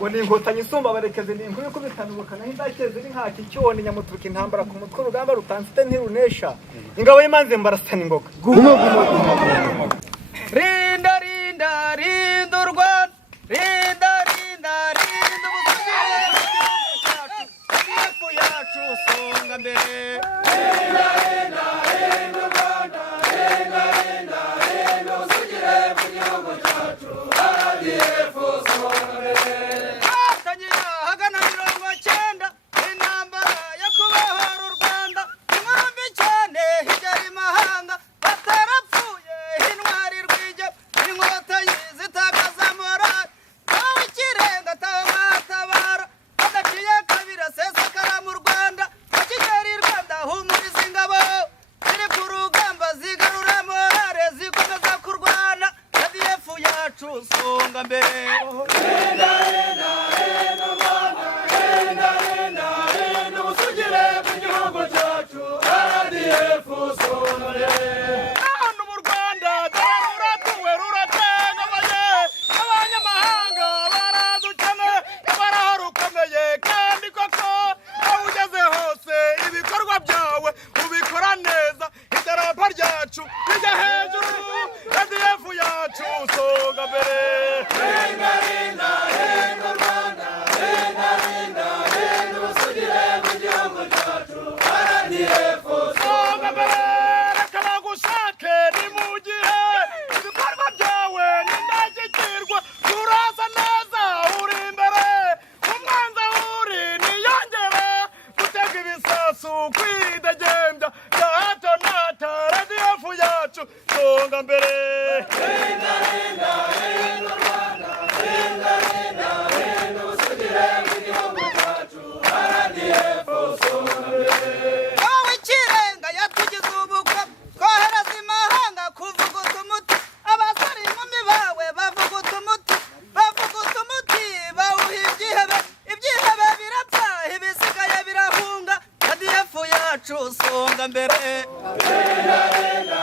ngo ni inkotanyi isumba barekeze ni inkuru y'ukubitanubuka naho indakeze iri nkaki cyone nyamuturuka intambara ku mutwe urugamba rutansite ntirunesha ingabo y'imanze mbarasana ingoga rinda rinda rinda u Rwanda rinda rinda rinda igihugu yacu songa mbere rinda rinda rinda u Rwanda rinda rinda rinda usugire mu gihugu cyacu RDF songa mbere atangira hagana 90 intambara yo kubohora u Rwanda inkambi cyane higari mahanga batarapfuye intwari rwije inkotanyi zitakaza morale aho ikirenga taho matabara adaciye kabira sesekara mu Rwanda akigera i Rwanda humuriza ingabo ziri ku rugamba zigarura morale zikomeza kurwana RDF yacu songa mbere rinda rinda rinda u Rwanda rinda rinda rinda ubusugire bw'igihugu cyacu RDF songa mbere hano mu Rwanda dore ruratuwe ruratengabaye abanyamahanga baradukene baraho rukomeye kandi koko aho ugeze hose ibikorwa byawe ubikora neza idarapo ryacu rijya hejuru RDF yacu songa mbere rinda rinda rinda u Rwanda rinda rinda rinda ubusugire bw'igihugu cyacu RDF songa mbere reka nagushake ni mu gihe ibikorwa byawe ni ndashyikirwa turaza neza uri imbere umwanzi aho uri niyongere gutega ibisasu kwidegembya bya hato na hato RDF yacu songa mbere rinda rinda rinda u Rwanda rinda rinda rinda ubusugire bw'igihugu cyacu RDF songa mbere wowe ikirenga yatugize ubukwe kohereza imahanga kuvuguta umuti abasore inkumi bawe bavuguta umuti bawuha ibyihebe birapfa ibisigaye birahunga RDF yacu songa mbere rinda rinda